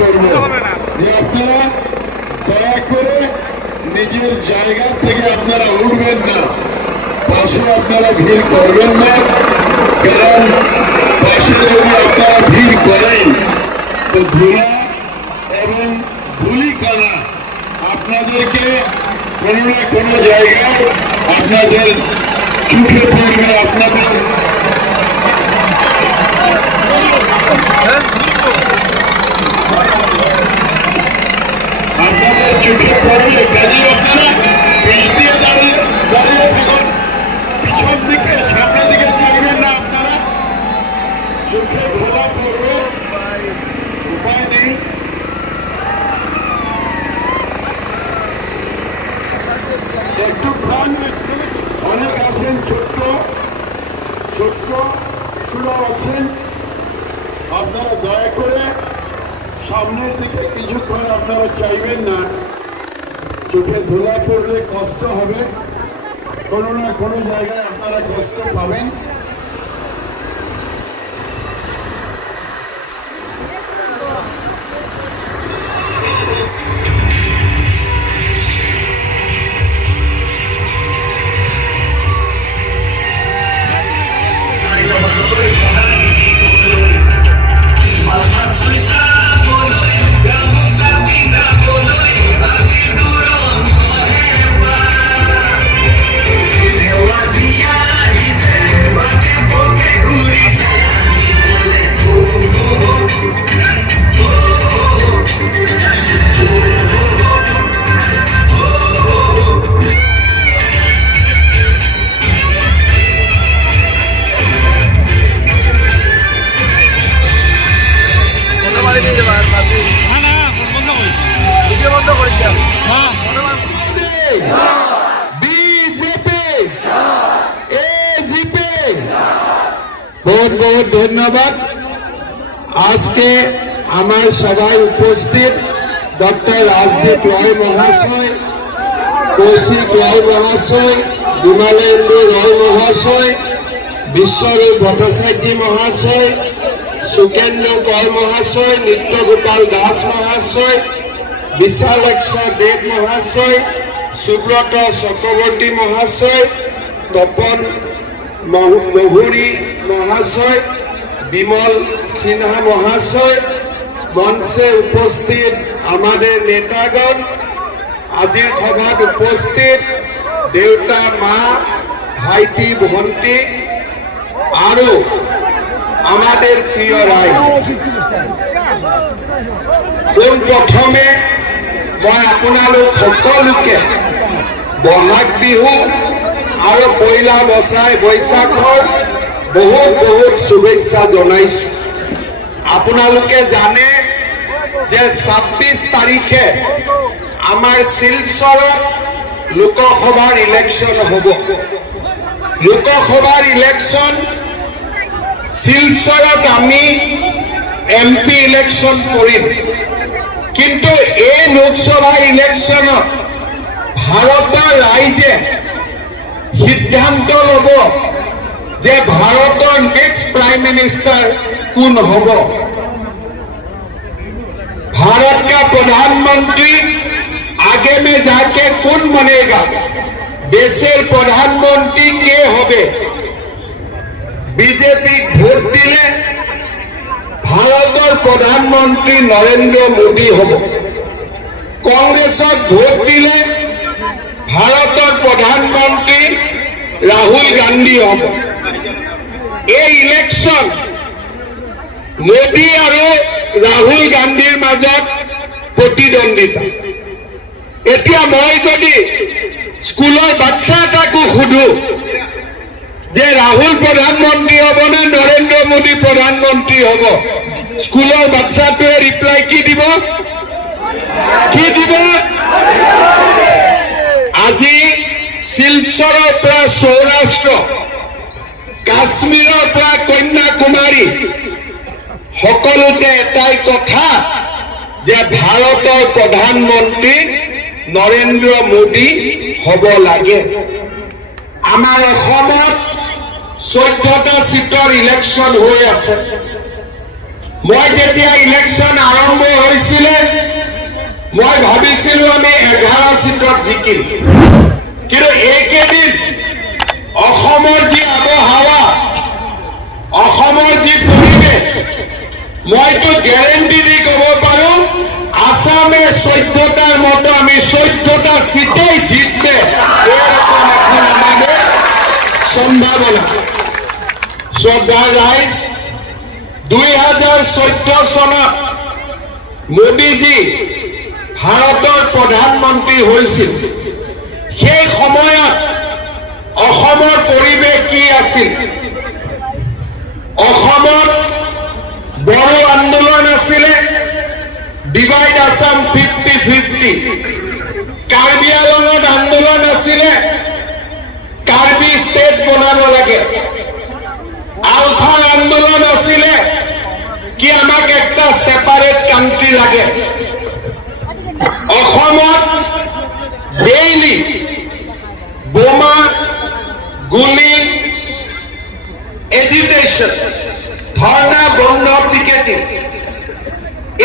করব যে আপনারা দয়া করে নিজের জায়গা থেকে আপনারা উঠবেন না, পাশে আপনারা ভিড় করবেন না, কারণ পাশে যদি আপনারা ভিড় করেন তো ধুলা এবং ধুলিকণা আপনাদেরকে কোনো না কোনো জায়গায় আপনাদের চোখে পড়বে, আপনাদের চোখে পড়বে। কাজে আপনারা পিছ দিয়ে দাঁড়িয়ে থাকুন, পিছন দিকে সামনের দিকে চাইবেন না, আপনারা চোখে ধোলা পড়বে, উপায় নেই। একটুক্ষণ অনেক আছেন, ছোট্ট ছোট্ট শিশুরাও আছেন, আপনারা দয়া করে সামনের দিকে কিছুক্ষণ আপনারা চাইবেন না, চোখে ধোলা পড়লে কষ্ট হবে, কোনো না কোনো জায়গায় আপনারা কষ্ট পাবেন। बहुत बहुत धन्यवाद। आज के আমার সভায় উপস্থিত ডক্টর রাজদীপ রায় মহাশয়, কৌশিক রায় মহাশয়, বিমলেন্দু রায় মহাশয়, বিশ্বরূপ ভট্টাচার্য মহাশয়, সুকেন্দ্র কর মহাশয়, নিত্যগোপাল দাস মহাশয়, বিশালেশ্বর দেব মহাশয়, সুব্রত চক্রবর্তী মহাশয়, তপন মহুরী মহাশয়, বিমল সিনহা মহাশয়, মঞ্চে উপস্থিত আমাদের নেতাগণ, আজির সভাত উপস্থিত দেউতা মা ভাইটি ভন্টি আৰু আমাদেৰ প্ৰিয় ৰাইজ, প্ৰথমে মই আপোনালোক সকলোকে বহাগ বিহু আৰু পয়লা বৈশাখৰ বহুত বহুত শুভেচ্ছা জনাইছো। আপোনালোকে জানে যে 26 তাৰিখে আমাৰ শিলচৰত লোকসভাৰ ইলেকশ্যন হ'ব। লোকসভাৰ ইলেকশ্যন শিলচৰত আমি MP ইলেকশ্যন কৰিম, কিন্তু এই লোকসভা ইলেকশ্যনত ভাৰতৰ ৰাইজে সিদ্ধান্ত ল'ব যে ভারতের নেক্সট प्राइम मिनिस्टर कौन हब। भारत का प्रधानमंत्री आगे में जाके कौन बनेगा, देशेर प्रधानमंत्री के होबे। बीजेपी भोट दिले भारतेर प्रधानमंत्री नरेंद्र मोदी हब, कांग्रेसक भोट दिले भारतेर प्रधानमंत्री राहुल गांधी हब। এই ইলেকশন মোদী আৰু ৰাহুল গান্ধীৰ মাজত প্ৰতিদ্বন্দ্বিতা। এতিয়া মই যদি স্কুলৰ বাচ্চা এটাকো সুধো যে ৰাহুল প্ৰধানমন্ত্ৰী হব না নৰেন্দ্ৰ মোদী প্ৰধানমন্ত্ৰী হব, স্কুলৰ বাচ্চাটোৱে ৰিপ্লাই কি দিব? কি দিব? আজি শিলচৰৰ পৰা সৌৰাষ্ট্ৰ, কাশ্মীৰৰ পৰা কন্যাকুমাৰী সকলোতে এটাই কথা যে ভাৰতৰ প্ৰধানমন্ত্ৰী নৰেন্দ্ৰ মোদী হ'ব লাগে। আমাৰ অসমত 14টা সিটৰ ইলেকশ্যন হৈ আছে। মই যেতিয়া ইলেকশ্যন আৰম্ভ হৈছে কৰিছিলে মই ভাবিছিলো আমি 11 সিটত জিকিম, কিন্তু এইকেইদিন অসমৰ যি আবহাৱা, অসমৰ যি পৰিৱেশ, মইতো গেৰেণ্টি দি ক'ব পাৰো আসামে 14টাৰ মতো আমি 14টা সিটেই জিতবে, এৰকম এখন আমাদেৰ সম্ভাবনা। শ্ৰদ্ধা ৰাইজ, 2014 চনত মোদীজী ভাৰতৰ প্ৰধানমন্ত্ৰী হৈছিল। সেই সময়ত অসমৰ পৰিৱেশ কি আছিল? অসমত বড়ো আন্দোলন আছিলে, ডিভাইড আসাম 50-50। কাৰ্বি আংলঙত আন্দোলন আছিলে, কাৰ্বি ষ্টেট বনাব লাগে। আলফাৰ আন্দোলন আছিলে কি আমাক একটা সেপারেট কান্ট্রি লাগে। অসমত ডেইলি বোমা, গুলি, এজিটেশন, ধর্ণা, বন্ধ, পিকেটিং,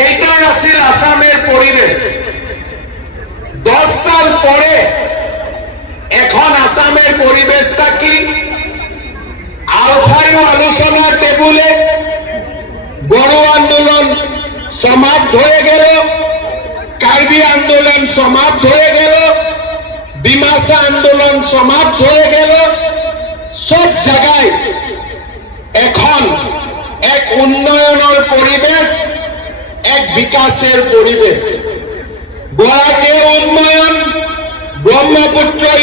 এইটাই আছিল আসামের পরিবেশ। 10 সাল পরে এখন আসামের পরিবেশটা কি? আলফায়ও আলোচনার টেবুলে বড়ো আন্দোলন সমাপ্ত হয়ে গেল, কার্বি আন্দোলন সমাপ্ত হয়ে গেল, ডিমাসা আন্দোলন সমাপ্ত হয়ে গেল। সব জায়গায় এখন এক উন্নয়নের পরিবেশ, এক বিকাশের পরিবেশ। বরাকের উন্নয়ন, ব্রহ্মপুত্রের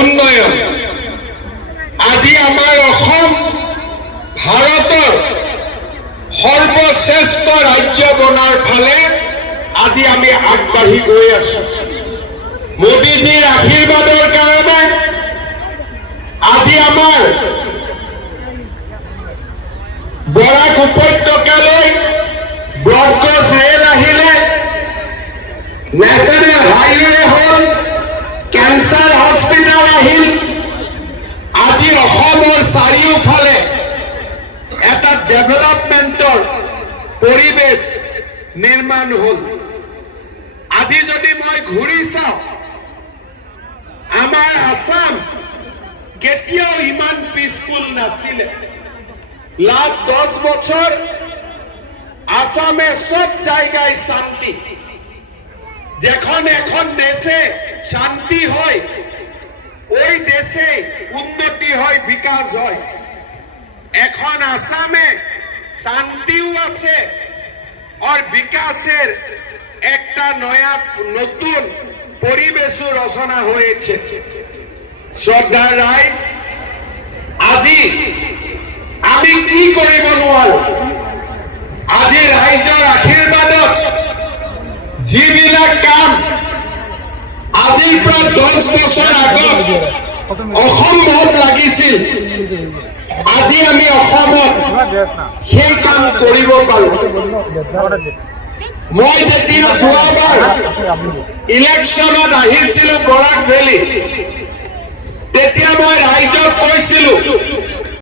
উন্নয়ন। আজি আমাৰ অসম ভাৰতৰ সৰ্বশ্ৰেষ্ঠ ৰাজ্য বনাৰ ফালে আজি আমি আগবাঢ়ি গৈ আছো। মোদীজীৰ আশীৰ্বাদৰ কাৰণে আজি আমাৰ বৰাক উপত্যকালৈ ব্ৰডগেজ ৰেল আহিলে, নেশ্যনেল হাইৱে হ'ল, কেঞ্চাৰ হস্পিটেল আহিল। আজি অসমৰ চাৰিওফালে এটা ডেভেলপমেন্টৰ পৰিবেশ নিৰ্মাণ হ'ল। আজি যদি মই ঘূৰি চাওঁ, আমাৰ আসাম কেতিয়াও ইমান পিসফুল নাছিলে। লাস্ট 10 বছর আসামে সব জায়গায় শান্তি। যখন এখন দেশে শান্তি হয়, ওই দেশে উন্নতি হয়, বিকাশ হয়। এখন আসামে শান্তিও আছে আর বিকাশের একটা নয়া নতুন পরিবেশও রচনা হয়েছে। শ্রদ্ধা রাইজ, আজি আমি কি কৰিব নোৱাৰো? আজি ৰাইজৰ আশীৰ্বাদত যিবিলাক কাম আজিৰ পৰা 10 বছৰ আগত অসম্ভৱ লাগিছিল, আজি আমি অসমত সেই কাম কৰিব পাৰো। মই যেতিয়া যোৱাবাৰ ইলেকশ্যনত আহিছিলো বৰাক ভেলী, তেতিয়া মই ৰাইজক কৈছিলো